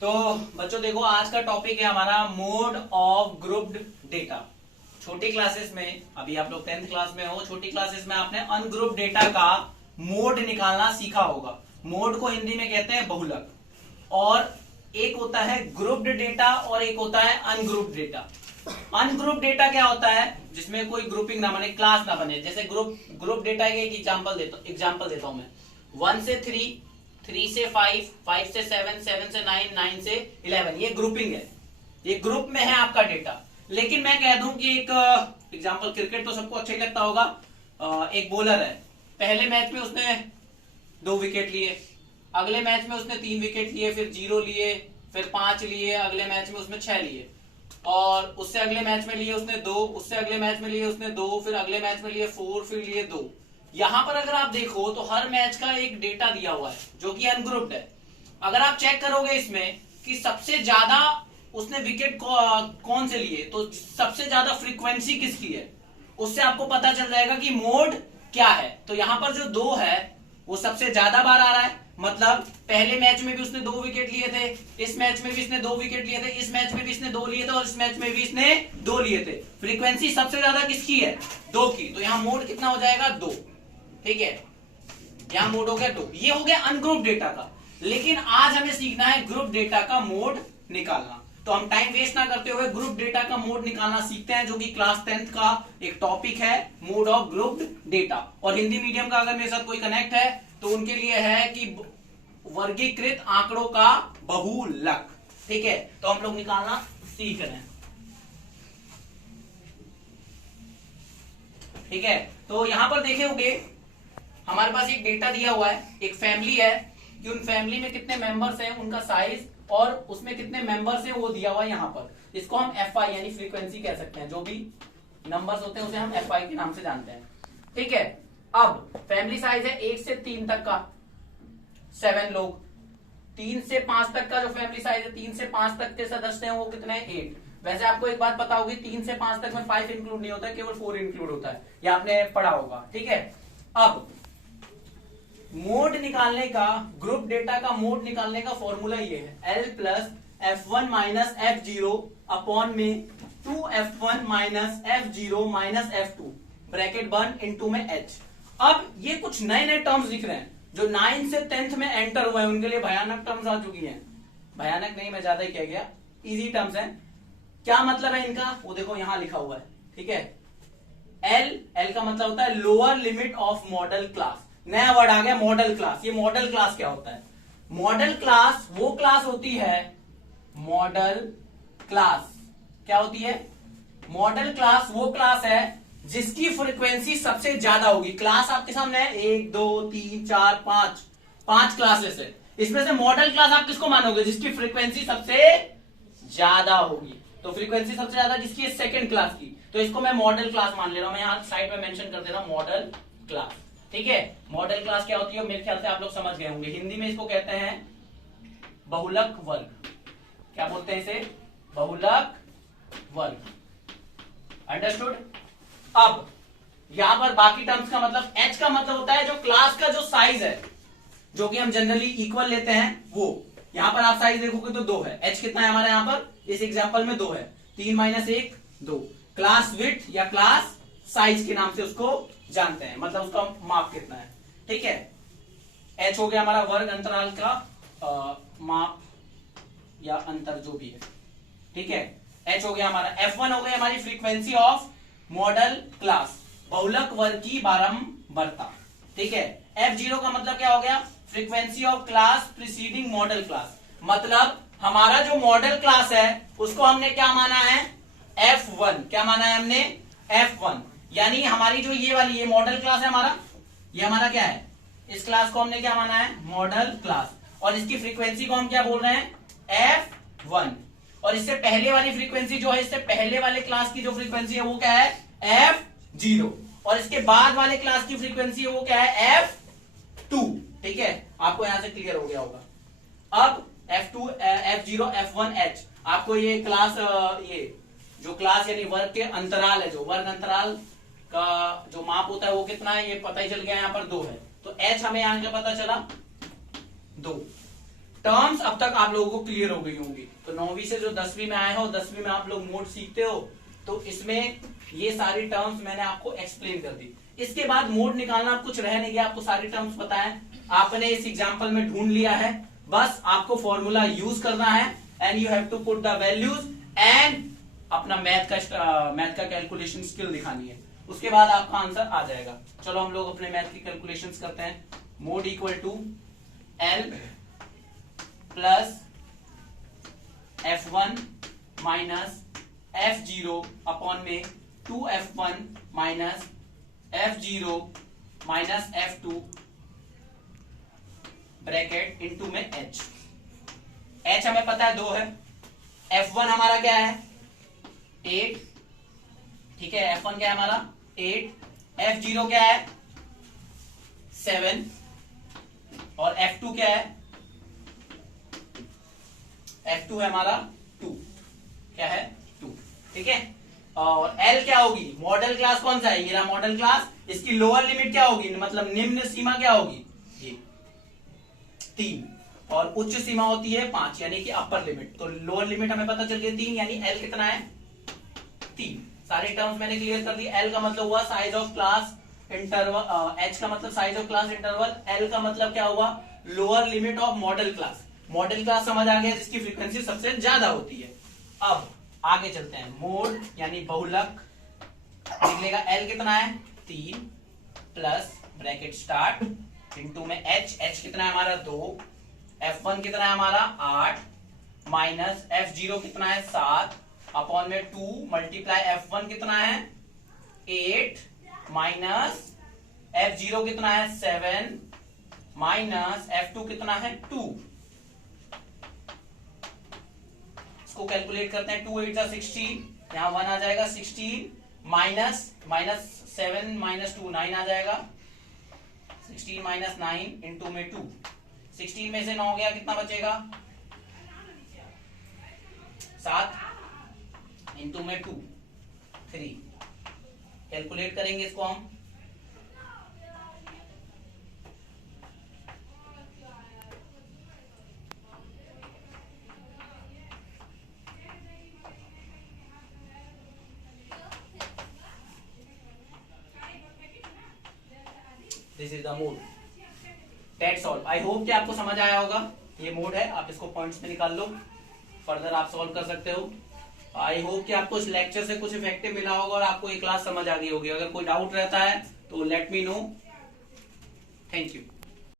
तो बच्चों देखो, आज का टॉपिक है हमारा मोड ऑफ ग्रुप्ड डेटा। छोटी क्लासेस में, अभी आप लोग 10th क्लास में हो, छोटी क्लासेस में आपने अनग्रुप्ड डेटा का मोड निकालना सीखा होगा। मोड को हिंदी में कहते हैं बहुलक। और एक होता है ग्रुप्ड डेटा और एक होता है अनग्रुप्ड डेटा। अनग्रुप्ड डेटा क्या होता है? जिसमें कोई ग्रुपिंग ना बने, क्लास ना बने। जैसे ग्रुप डेटा के एक एग्जांपल देता हूं मैं। 1 से 3, 3 से 5, 5 से 7, 7 से 9, 9 से 11, ये ग्रुपिंग है, ये ग्रुप में है आपका डेटा। लेकिन मैं कह दूं कि एक एग्जांपल, क्रिकेट तो सबको अच्छा ही लगता होगा। एक बॉलर है, पहले मैच में उसने 2 विकेट लिए, अगले मैच में उसने 3 विकेट लिए, फिर 0 लिए, फिर 5 लिए, अगले मैच में उसने 6 लिए, और उससे अगले मैच में लिए उसने 2, उससे अगले मैच में लिए उसने 2, फिर अगले मैच में लिए 4, फिर लिए 2। यहां पर अगर आप देखो तो हर मैच का एक डेटा दिया हुआ है जो कि अनग्रुप्ड है। अगर आप चेक करोगे इसमें कि सबसे ज्यादा उसने विकेट कौन से लिए, तो सबसे ज्यादा फ्रीक्वेंसी किसकी है, उससे आपको पता चल जाएगा कि मोड क्या है। तो यहां पर जो 2 है वो सबसे ज्यादा बार आ रहा है, मतलब पहले मैच में भी उसने 2 विकेट लिए थे, इस मैच में भी इसने 2 विकेट लिए थे, इस मैच में भी इसने 2 लिए थे, और इस मैच में भी इसने 2 लिए थे। फ्रीक्वेंसी सबसे ज्यादा किसकी है? 2 की। तो यहां मोड कितना हो जाएगा? 2। ठीक है, यहां मोड हो गया 2। ये हो गया अनग्रुप डेटा का। लेकिन आज हमें सीखना है ग्रुप डेटा का मोड निकालना। तो हम टाइम वेस्ट ना करते हुए ग्रुप डेटा का मोड निकालना सीखते हैं, जो कि क्लास 10th का एक टॉपिक है, मोड ऑफ ग्रुप्ड डेटा। और हिंदी मीडियम का अगर मेरे साथ कोई कनेक्ट है तो उनके लिए है कि वर्गीकृत आंकड़ों का बहुलक। ठीक है, तो हम लोग निकालना सीख रहे हैं। ठीक है, तो यहां पर देखे होंगे हमारे पास एक डेटा दिया हुआ है, एक फैमिली है कि उन फैमिली में कितने मेंबर्स हैं, उनका साइज और उसमें कितने मेंबर्स हैं वो दिया हुआ है यहां पर। इसको हम FI यानी फ्रीक्वेंसी कह सकते हैं। जो भी नंबर्स होते हैं उसे हम FI के नाम से जानते हैं। ठीक है, अब फैमिली साइज है 1 से 3 तक का 7 लोग, 3 से 5 तक का जो फैमिली साइज है, 3 से 5 तक के सदस्य हैं वो कितने हैं? 8। वैसे आपको एक बात पता होगी, 3 से 5 तक में 5 इंक्लूड नहीं होता, केवल 4 इंक्लूड होता है, ये आपने पढ़ा होगा। ठीक है, अब मोड निकालने का, ग्रुप डेटा का मोड निकालने का फॉर्मूला ये है, L plus F1 minus F0 upon में 2F1 minus F0 minus F2 bracket बन इनटू में H। अब ये कुछ नए नए टर्म्स दिख रहे हैं जो 9 से 10th में एंटर हुए हैं, उनके लिए भयानक टर्म्स आ चुकी हैं। भयानक नहीं, मैं ज्यादा ही कह गया, इजी टर्म्स हैं। क्या मतलब है इनका वो देखो यहां लिखा हुआ है। ठीक है, L का मतलब होता है lower limit of model class. नया वर्ड आ गया मॉडल क्लास। ये मॉडल क्लास क्या होता है? मॉडल क्लास वो क्लास होती है, मॉडल क्लास क्या होती है? मॉडल क्लास वो क्लास है जिसकी फ्रीक्वेंसी सबसे ज्यादा होगी। क्लास आपके सामने है 1 2 3 4 5 क्लासेस है, इसमें से मॉडल क्लास आप किसको मानोगे? जिसकी फ्रीक्वेंसी सबसे ज्यादा होगी। तो फ्रीक्वेंसी सबसे ज्यादा जिसकी है सेकंड क्लास की, तो इसको मैं मॉडल क्लास मान ले रहा हूं। मैं यहां साइड में मेंशन कर दे रहा हूं मॉडल क्लास। ठीक है, मॉडल क्लास क्या होती है मेरे ख्याल से आप लोग समझ गए होंगे। हिंदी में इसको कहते हैं बहुलक वर्ग। क्या बोलते हैं इसे? बहुलक वर्ग। अंडरस्टूड? अब यहां पर बाकी टर्म्स का मतलब, H का मतलब होता है जो क्लास का जो साइज है, जो कि हम जनरली इक्वल लेते हैं वो। यहां पर आप साइज देखोगे तो 2 है। H कितना है हमारे यहां पर? इस एग्जांपल में 2 है। 3 माइनस 1 2। क्लास विड्थ या क्लास साइज के नाम से उसको जानते हैं, मतलब उसका माप कितना है। ठीक है, H हो गया हमारा वर्ग अंतराल का माप या अंतर जो भी है। ठीक है, H हो गया हमारा। F1 हो गई हमारी फ्रीक्वेंसी ऑफ मॉडल क्लास, बहुलक वर्ग की बारंबारता। ठीक है, F0 का मतलब क्या हो गया? Frequency of class preceding model class. मतलब हमारा जो मॉडल क्लास है उसको हमने क्या माना है? F1। क्या माना है हमने? F1। यानी हमारी जो ये वाली, ये मॉडल क्लास है हमारा, ये हमारा क्या है? इस क्लास को हमने क्या माना है? Model class. और इसकी फ्रीक्वेंसी को हम क्या बोल रहे हैं? F1। और इससे पहले वाली फ्रीक्वेंसी जो है, इससे पहले वाले क्लास की जो फ्रीक्वेंसी है वो क्या है? F0। और इसके बाद वाले क्लास की फ्रीक्वेंसी है वो क्या है? F2। ठीक है, आपको यहां से क्लियर हो गया होगा। अब F2 F0 F1 H, आपको ये क्लास, ये जो क्लास यानी वर्ग के अंतराल है, जो वर्ग अंतराल का जो माप होता है वो कितना है ये पता ही चल गया। यहां पर 2 है, तो H हमें यहां का पता चला 2। टर्म्स अब तक आप लोगों को क्लियर हो गई होंगी। तो 9वीं से जो 10वीं में आए हो, 10वीं में आप लोग मोड सीखते हो, तो इसमें ये सारी टर्म्स मैंने आपको एक्सप्लेन कर दी। इसके बाद मोड निकालना कुछ रह नहीं गया, आपको सारी टर्म्स पता है, आपने इस एग्जाम्पल में ढूंढ लिया है, बस आपको फॉर्मूला यूज करना है and you have to put the values and अपना मैथ का कैलकुलेशन स्किल दिखानी है, उसके बाद आपका आंसर आ जाएगा। चलो हम लोग अपने मैथ की कैलकुलेशंस करते हैं। Mode equal to L plus F1 minus F0 upon में 2F1 minus F0 minus F2 bracket into में H। H हमें पता है 2 है, F1 हमारा क्या है 8, ठीक है, F1 क्या है हमारा 8, F0 क्या है 7 और F2 क्या है, F2 है हमारा 2, क्या है 2, ठीक है। और L क्या होगी, मॉडल क्लास कौन सा है, ये रहा मॉडल क्लास, इसकी लोअर लिमिट क्या होगी, मतलब निम्न सीमा क्या होगी, ये 3 और उच्च सीमा होती है 5, यानी कि अपर लिमिट। तो लोअर लिमिट हमें पता चल गई 3, यानी L कितना है 3। सारे टर्म्स मैंने क्लियर कर दी। L का मतलब हुआ size of class interval, H का मतलब size of class interval, L का मतलब क्या हुआ lower limit of model class. Model class समझ आ गया जिसकी फ्रीक्वेंसी सबसे ज्यादा होती है। अब आगे चलते हैं, मोड यानी बहुलक निकलेगा। L कितना है 3 प्लस ब्रैकेट स्टार्ट इनटू में H कितना है हमारा 2, F1 कितना है हमारा 8 माइनस F0 कितना है 7 अपॉन में 2 मल्टीप्लाई F1 कितना है 8 माइनस F0 कितना है 7 माइनस F2 कितना है 2। इसको कैलकुलेट करते हैं, 2 8 जा 16, यहाँ 1 आ जाएगा 16 माइनस 7 माइनस 2 9 आ जाएगा, 16 माइनस 9 इंटू में 2, 16 में से 9 गया कितना बचेगा 7 इंटू में 2 3। कैलकुलेट करेंगे इसको हम, this is the mode, that's all. I hope कि आपको समझ आया होगा। ये मोड है, आप इसको पॉइंट्स में निकाल लो, फर्दर आप सॉल्व कर सकते हो। आई होप कि आपको इस लेक्चर से कुछ इफेक्टिव मिला होगा और आपको ये क्लास समझ आ गई होगी। अगर कोई डाउट रहता है तो let me know. Thank you.